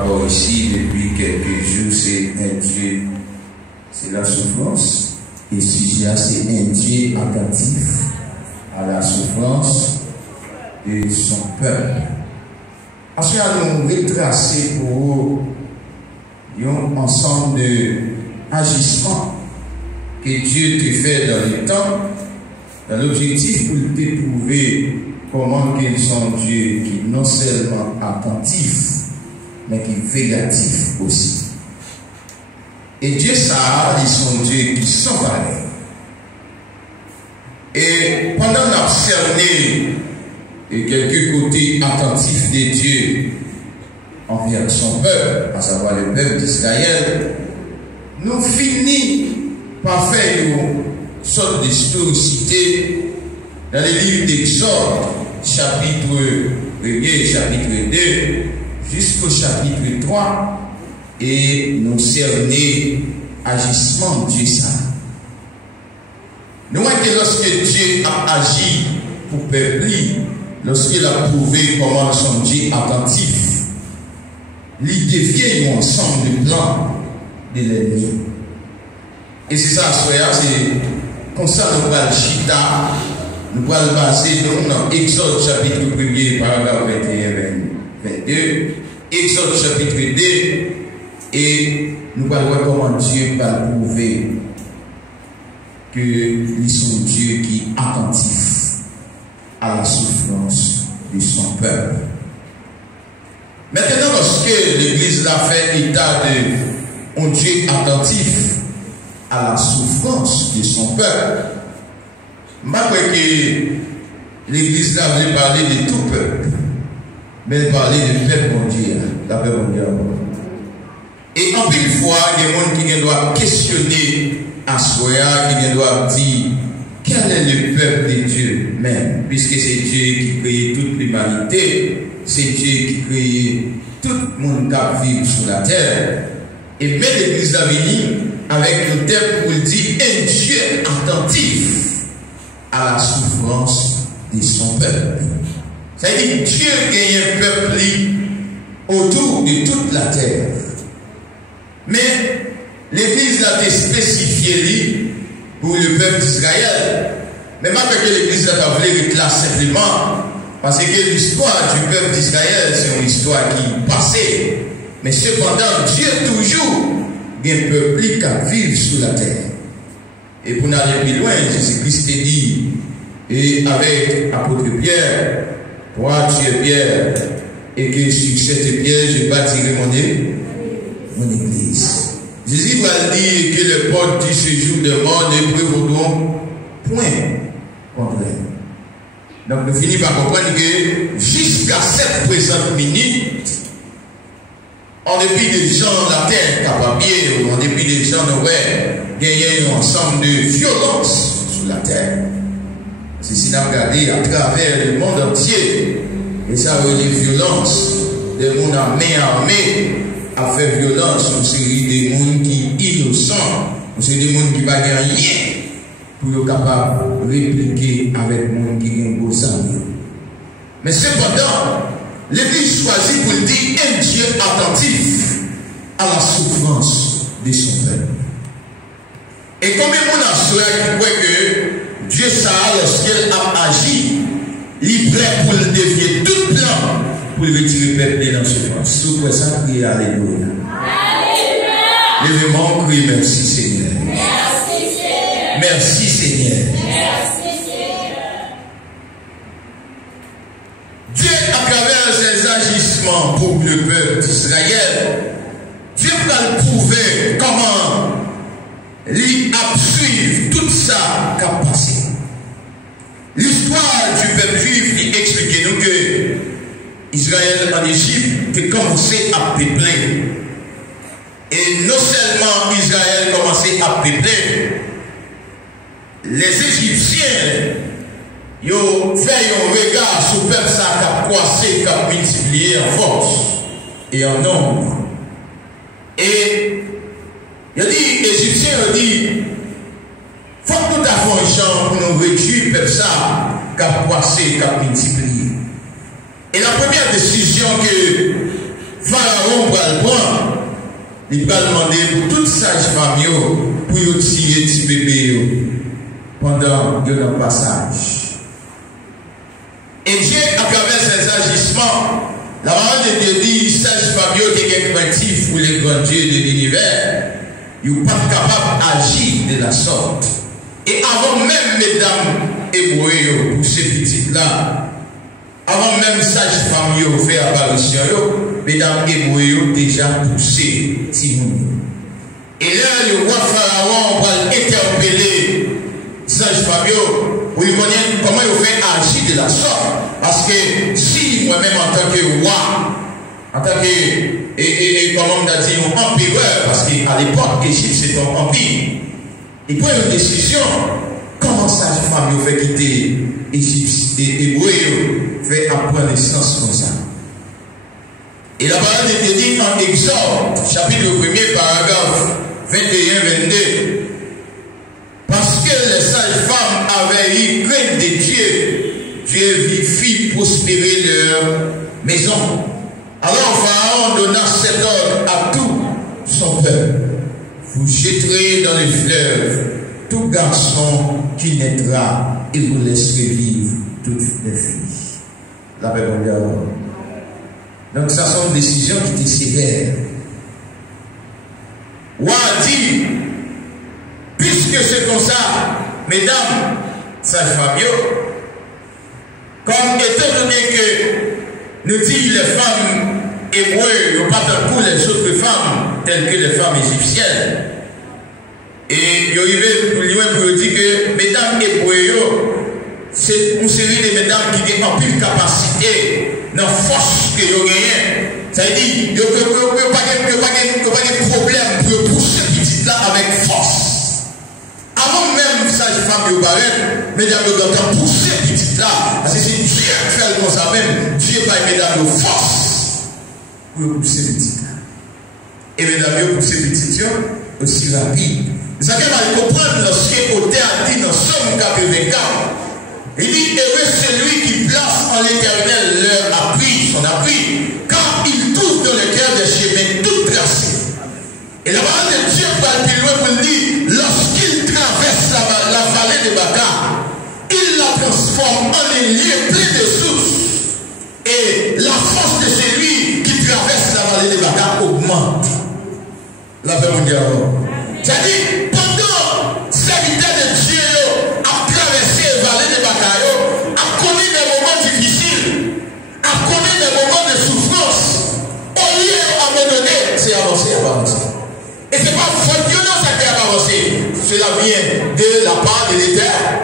Alors ici, depuis quelques jours, c'est un Dieu, c'est la souffrance. Et sujet, c'est un Dieu attentif à la souffrance de son peuple. Ensuite, nous retracer pour un ensemble d'agissements que Dieu te fait dans le temps, dans l'objectif pour te prouver comment qu'ils sont Dieu qui non seulement attentif, mais qui est végatif aussi. Et Dieu, ça, ils sont Dieu qui sont pareils. Et pendant d'observer quelques côtés attentifs de Dieu envers son peuple, à savoir le peuple d'Israël, nous finissons par faire une sorte d'historicité dans les livres d'Exode, chapitre 1er, chapitre 2, jusqu'au chapitre 3, et nous cerner agissement de Dieu ça. Nous voyons que lorsque Dieu a agi pour le peuple, lorsqu'il a prouvé comment son Dieu attentif, il devient un ensemble de plans de l'ennemi. Et c'est ça, c'est comme ça nous allons chita, nous allons passer dans Exode chapitre 1er, paragraphe 21-22, Exode chapitre 2, et nous allons voir comment Dieu va prouver que ils sont Dieu qui est attentif à la souffrance de son peuple. Maintenant, lorsque l'Église l'a fait état d'un Dieu attentif à la souffrance de son peuple, je crois que l'Église là voulait parler de tout peuple, mais elle parlait de peuple mondial, la peuple mondial. Et en plus fois, il y a des gens qui doivent questionner à soi, qui doivent dire quel est le peuple de Dieu même, puisque c'est Dieu qui crée toute l'humanité, c'est Dieu qui crée tout le monde qui vit sur la terre. Et même l'Église d'avenir avec le thème où il dit un Dieu attentif à la souffrance de son peuple. C'est-à-dire Dieu gagne un peuple autour de toute la terre. Mais l'Église a été spécifiée pour le peuple d'Israël. Mais malgré que l'Église a voulu classe simplement, parce que l'histoire du peuple d'Israël, c'est une histoire qui est passée. Mais cependant, Dieu toujours a un peuple qui vit sur la terre. Et pour aller plus loin, Jésus-Christ dit, et avec l'apôtre Pierre, toi tu es Pierre, et que sur cette pierre je bâtirai mon église. Jésus va dire que les portes du séjour de mort ne prévaudront point contre elle. Donc nous finissons par comprendre que jusqu'à cette présente minute, en dépit des gens de la terre capables, ou en dépit des gens de gagner un ensemble de violence sur la terre. C'est si nous regardons à travers le monde entier, et ça veut dire violence, des mondes armés à faire violence sur une série de monde qui sont innocents, c'est des gens qui ne pas rien pour être capable de répliquer avec les gens qui ont beau sang. Mais cependant, l'Église choisit pour dire un Dieu attentif à la souffrance de son peuple. Et combien de monde a souhaité qui croit que Dieu ça, lorsqu'il a agi, il est prêt pour le dévier tout plan pour retirer le peuple dans la souffrance. Si vous pouvez ça, criez Alléluia. Levez-moi, criez merci Seigneur. Merci Seigneur. Merci Seigneur. Merci Seigneur. Dieu, à travers ses agissements pour le peuple d'Israël, Dieu va le prouver comment il a suivi tout ça qui a passé. L'histoire du peuple juif lui explique nous que Israël en Égypte a commencé à peupler. Et non seulement Israël a commencé à peupler, les Égyptiens ils ont fait un regard sur le peuple qui a croissé, qui a multiplié en force et en nombre. Et il a dit, les Égyptiens ont dit, il faut que nous avons un champ pour nous réduire le peuple qui a croissé, qui a multiplié. Et la première décision que Pharaon va le prendre. Il va demander pour toute sage-femme pour tirer petit bébé pendant le passage. Et Dieu, à travers ses agissements, la parole de Dieu dit, sage-femme qui est craintif pour les grands dieux de l'univers, ils ne sont pas capables d'agir de la sorte. Et avant même, mesdames hébreux, pour ces petites-là, avant même sage-femme fait apparition, mesdames hébreux déjà poussé Timoun. Et là, le roi Pharaon va interpeller sage-femme pour lui connaître comment il fait agir de la sorte. Parce que si moi-même en tant que roi, en tant que, comme on a dit, un empereur, parce qu'à l'époque, l'Égypte c'est un empire, il prend une décision. Comment sage-femme fait quitter l'Égypte et hébreu fait apprendre naissance comme ça? Et la parole de Dieu dit en Exode, chapitre 1er, paragraphe 21-22, parce que les sages-femmes avaient eu crainte de Dieu, Dieu fit prospérer leur maison. Alors Pharaon donna cet ordre à tout son peuple: vous jetterez dans les fleuves tout garçon qui naîtra et vous laisserez vivre toutes les filles. La paix mondiale. Donc ça sont des décisions qui étaient sévères. Ou a dit, puisque c'est comme ça, mesdames, sages-femmes, comme étant donné que nous dit les femmes hébreues, nous pas pour les autres femmes, telles que les femmes égyptiennes. Et il arrive pour dire que mesdames hébreues, c'est une série de mesdames qui ont plus de capacité, dans la force que vous gagnez. Ça veut dire qu'il n'y a pas de problème pour pousser petite là avec force. Avant même sage-femme de barrette, mesdames doivent pousser petite là. Parce que si Dieu fait comme ça même, Dieu va mesdames de force pour pousser petite là. Et mesdames pousser petite aussi rapide. Vous allez comprendre lorsque Othée a dit dans Somme 84, il dit, heureux celui qui place en l'Éternel leur appui, son appui, car il trouve dans le cœur des chemins tout tracés. Et la parole de Dieu va plus loin pour dire, lorsqu'il traverse la vallée de Baca, il la transforme en un lieu plein de sources. Et la force de celui qui traverse la vallée de Baca augmente. La paix mondiale. C'est-à-dire, pendant serviteur de Dieu a traversé la vallée de Bacayo, a connu des moments difficiles, a connu des moments de souffrance, au lieu à un moment donné, c'est avancé, avancé. Et ce n'est pas faute Dieu, non, ça fait avancer. Cela vient de la part de l'Éternel.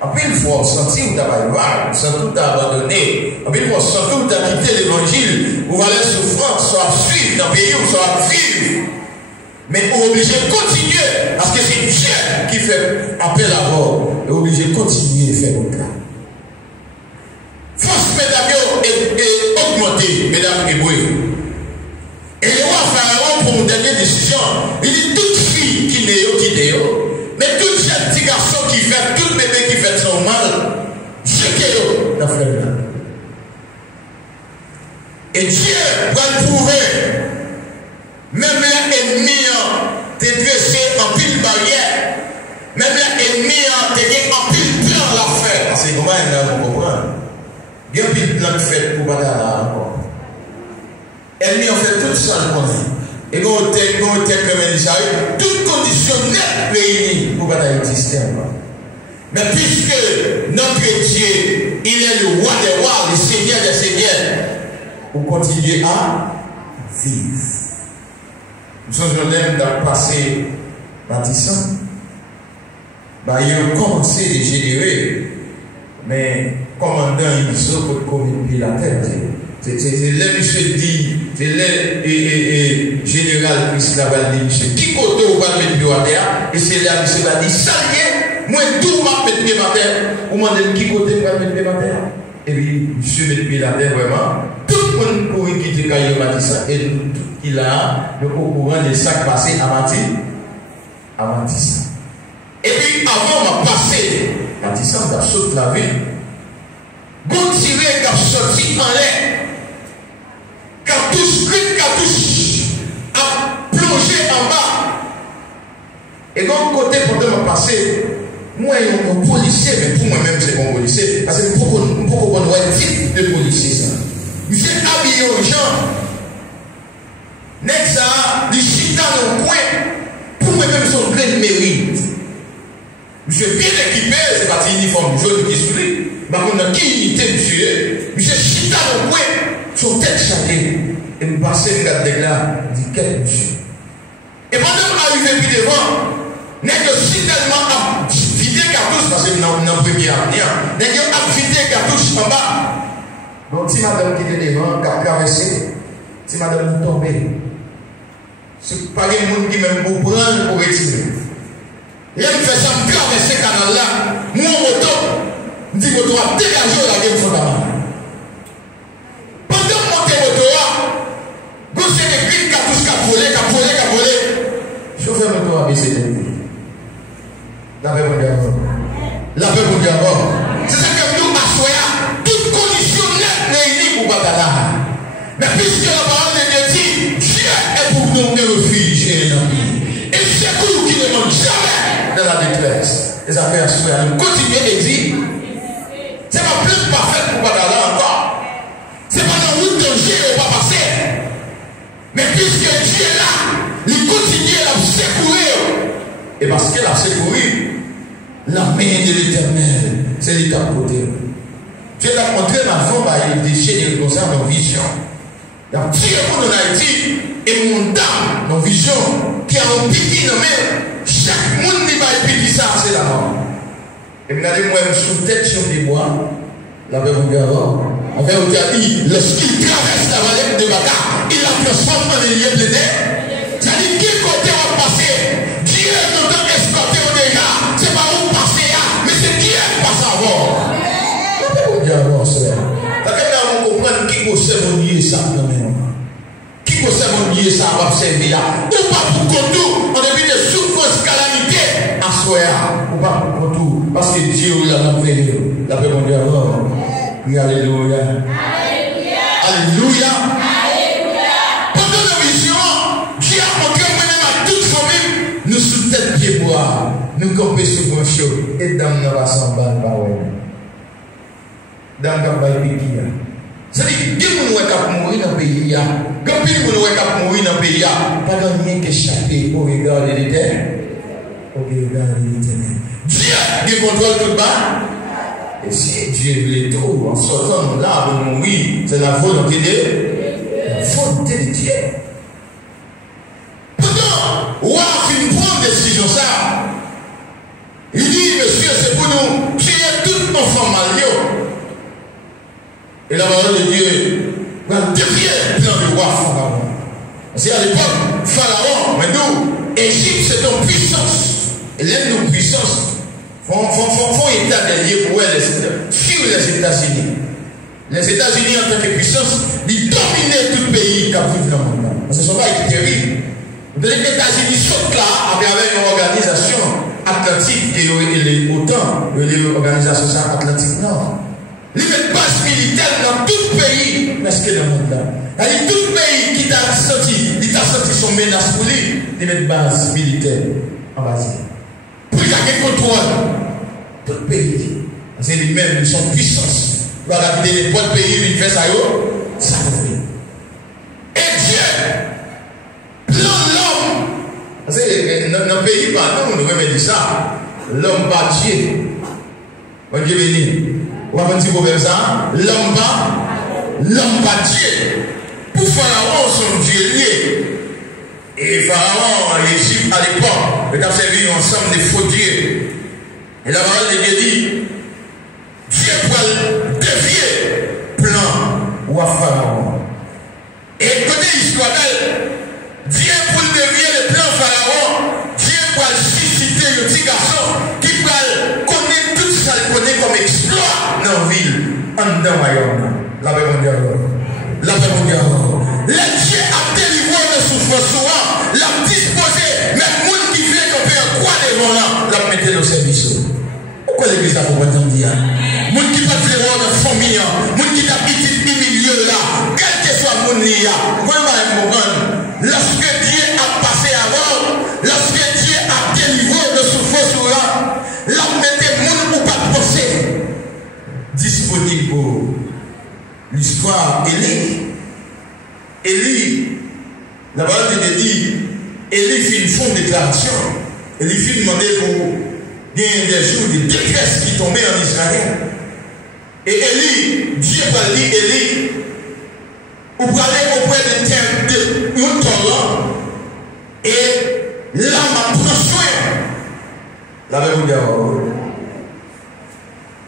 Après, il faut sentir où tu as sentir où tu as abandonné. Après, il faut sentir où tu as quitté l'évangile, où va les souffrances, soit suivre dans le pays, où soit vivre. Mais on est obligé de continuer, parce que c'est Dieu qui fait appel à mort. On est obligé de continuer à faire le cas. Force, mesdames, est augmentée, mesdames et hébreux. Et le roi Pharaon, pour une dernière décision, il dit toute fille qui n'est mais tout jeune petit garçon qui fait, tout bébé qui fait son mal, jetez-le dans le fleuve. Et Dieu va le prouver. Même l'ennemi t'est dressé en pile barrière. Même l'ennemi t'est en pile plan à la fête. Parce que comment il a pour comprendre? Il y a un pile plan de fête pour pas aller encore. L'ennemi en fait tout ça le connaît. Et quand on est comme il toutes conditions nettes réunies pour pas exister encore. Mais puisque notre Dieu, il est le roi des rois, le Seigneur des seigneurs, pour continuer à vivre. Nous sommes même dans le passé bâtissant. Bah, ils ont commencé à générer, mais commandant Ibiso pour communiquer la terre. C'est là monsieur dit, c'est là général Chris Laval dit, qui côté on va mettre pied à terre, et c'est là monsieur va dire, ça y est, moi tout m'a mettre pied à terre, on m'a dit qui côté on va mettre pied à terre. Et puis, monsieur met pied à terre vraiment, tout le monde pourrait quitter Caillou Matissa, et il a le courant des sacs passés à Matissa. Et puis, avant, on va passer Matissa, on a sauté la ville. Bon tiré, on a sorti en l'air. cartouche, une cartouche a plongé en bas. Et donc, côté pendant mon passé, moi, je suis un policier, mais pour moi-même, c'est un policier. Parce que pourquoi on doit être type de policier, ça? Je suis habillé aux gens. Next, les chita dans le coin, pour moi-même, c'est un plein de mérite. Je suis bien équipé, c'est pas un uniforme jaune qui sourit. Mais on a qui unité, monsieur? Je suis chita dans le coin, sur tête chacun. Et me passer, me garder là, dit quel monsieur? Et pendant que je arrive devant, n'est-ce si tellement vidé cartouche, parce que dans la première année, n'est-ce pas vidé cartouche en bas. Donc, si madame qui était devant, qui a traversé, si madame est tombée, c'est pas les gens qui même pour prendre pour retirer. Et elle me fait ça, me traverser ce canal-là, mon moto, me dit que tu vas dégager la game fondamentale. Pendant que je monte moto, vous avez des cartouches qui a volé. Chauffeur moto a baissé les pieds. La paix pour Dieu. La paix pour Dieu. C'est ça que nous assoyons toutes conditions réunies pour Badala. Mais puisque la parole de Dieu dit, Dieu est pour nous un refuge et un ami. Et c'est pour nous qui ne manque jamais dans la détresse. Les affaires assoyées. Nous continuons et dire, c'est pas plus parfait pour Badala encore. C'est pas dans le danger où on va passer. Mais puisque Dieu est là, il continue à nous secourir. Et parce qu'elle a secouru, la main de l'Éternel, c'est l'état côté. Dieu l'a montré ma femme à déchirer comme ça nos visions. Il a tiré pour nous Haïti et mon dame, nos visions, qui a un piqué dans main. Chaque monde qui va piquer ça, c'est la mort. Et regardez-moi, sous tête sur des bois, la paix vous garde. Avec vous dit, lorsqu'il traverse la vallée de Baka, il la transforme en lieu de nez. C'est-à-dire, quel côté on va passer? Dieu nous donne escorté au déjà. C'est pas où passer, mais c'est Dieu qui passe à bord. La paix vous garde, frère. Parce que là, on comprend qui possède mon lieu, ça, dans mes moments. Qui possède mon lieu, ça va servir là. Ou pas pour contour, on début de souffrance, calamité, à soi, ou pas pour contour. Parce que Dieu l'a montré. La paix vous garde. Oui, alléluia. Alléluia. Pendant la vision, Dieu a montré moi-même à toute famille, nous sous tête pied bois, nous camper sur mon chaud, et dame n'a pas s'en battre par ouais. Dame n'a pas piqué. C'est-à-dire, Dieu nous a mourir dans le pays. Quand il nous a mourir dans le pays, pas de rien qu'échapper au regard de l'Éternel. Au regard de l'Éternel. Dieu, il contrôle tout le bas. Et si Dieu voulait tout, en sortant là de mourir, c'est la volonté de Dieu. Pourtant, on a fait une bonne décision ça. Il dit, monsieur, c'est pour nous tuer tout enfant malio. Et la parole de Dieu va défier le plan du roi Pharaon. Parce qu'à l'époque, Pharaon, mais nous, Égypte, c'est une puissance. Et l'aide de puissance. Font état des lieux pour elle sur les États-Unis. Les États-Unis, en tant que puissance, ils dominent tout le pays qui vit dans le monde. Ce ne sont pas terribles. Les États-Unis sont là avec une organisation atlantique et autant de l'organisation atlantique nord. Ils mettent base militaire dans tout le pays, presque dans le monde là. Et tout le pays qui t'a senti son menace pour lui, ils mettent base militaire en base. Pour qu'il y ait un contrôle, tout le pays, c'est lui-même, ils sont puissance. Il va garder les potes pays, il fait ça, ça fait. Et Dieu, l'homme, dans le pays, nous devons dire ça, l'homme bat Dieu. On Dieu béni. On va dire comme ça, l'homme bat Dieu. Pour Pharaon, son Dieu lié. Et Pharaon, en Égypte, à l'époque, il a servi ensemble des faux dieux. Et la parole de Dieu dit, Dieu va dévier le plan ou à Pharaon. Et côté l'histoire, Dieu pour dévier le plan Pharaon, Dieu va susciter le petit garçon qui va connaître tout ce qu'il connaît comme exploit dans la ville, en dedans royaume. La paix mondiale. La paix mondiale. Le Dieu a délivré de souffrance souvent, l'a disposé, mais le monde qui vient camper un croix devant là, l'a mettre au service. Pourquoi l'église a pas entendu? Le monde qui va faire dans la famille, le monde qui habite au milieu là, quel que soit mon lia, vous pouvez comprendre. Lorsque Dieu a passé avant, lorsque Dieu a délivré de souffrance là, là mettez mon ou pas penser disponible pour l'histoire. Élie, la parole de Dieu dit, Élie fait une fausse déclaration. Élie fait demander pour gagner des jours de détresse qui tombaient en Israël. Et Élie, Dieu va dire Élie, vous parlez auprès de terre de Torah, et là, m'a prend soin. La Bible dit,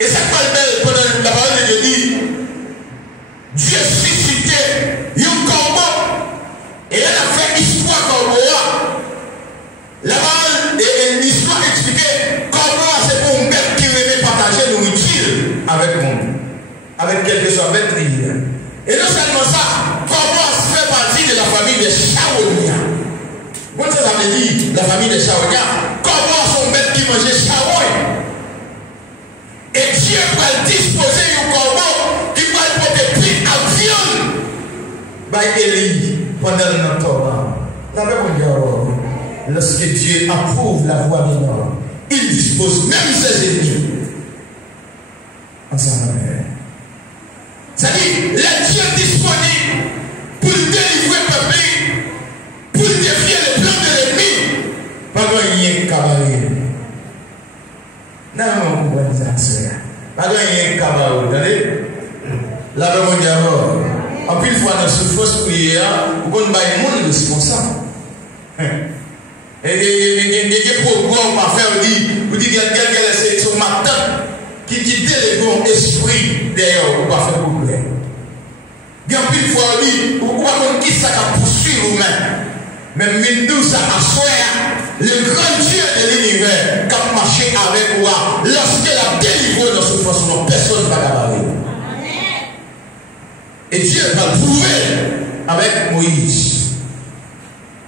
et c'est quoi le bel pendant la parole de Dieu dit, Dieu suscitait un corbeau, et elle a fait histoire corbeau. La parole et l'histoire expliquée, corbeau c'est pour un bête qui venait partager nourriture avec le monde, avec quelque chose, avec lui. Et non seulement ça, corbeau fait partie de la famille des Chaounia. Bon, ça veut dire la famille des Chaounia. Corbeau son bête qui mangeait Chaouin. Et Dieu va disposer un corbeau qui va porter plus à viande. By Élie, pendant le Torah. La même manière, lorsque Dieu approuve la voie du Nord, il dispose même ses ennemis. Ensemble. C'est-à-dire, les dieux disponibles pour délivrer le peuple, pour défier les plans de l'ennemi. Pas de cabaret. Non, on comprend ça. Pas de cabaret. Vous voyez? La même manière, en plus, fois dans ce fausse prière, vous connaissez le monde responsable. Et il y a des programmes à faire, vous dites qu'il y a quelqu'un qui est sur ma tête, qui délègue mon esprit d'ailleurs, vous ne pouvez pas faire beaucoup. Il y a une fois, vous ne pouvez pas qui ça a poursuivre vous-même. Mais Mindou, ça a soin, le grand Dieu de l'univers, qui a marché avec moi, lorsqu'il a délivré dans ce force, personne ne va l'avoir. Et Dieu va le prouver avec Moïse.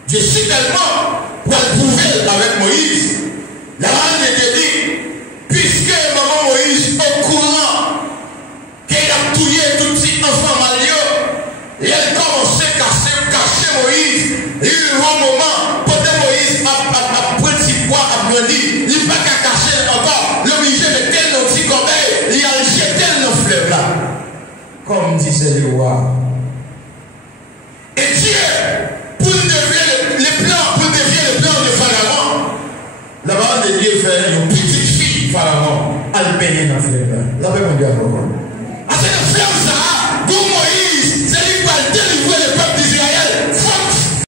Dieu sait tellement pour le prouver avec Moïse. La parole de Dieu dit, puisque maman Moïse au courant qu'elle a tué tout petit enfant malio, et elle commençait à cacher Moïse. Il y a eu un moment, pendant Moïse a pris petit poids, a grandi, il n'a pas qu'à cacher encore, l'obligé de tel petit corbeil, il a jeté dans le fleuve là. Comme disait le roi. Et Dieu, pour dévier les plans, pour dévier les plans de Pharaon, la parole de Dieu fait une petite fille, Pharaon, elle baignait dans le fleuve. La paix mondiale.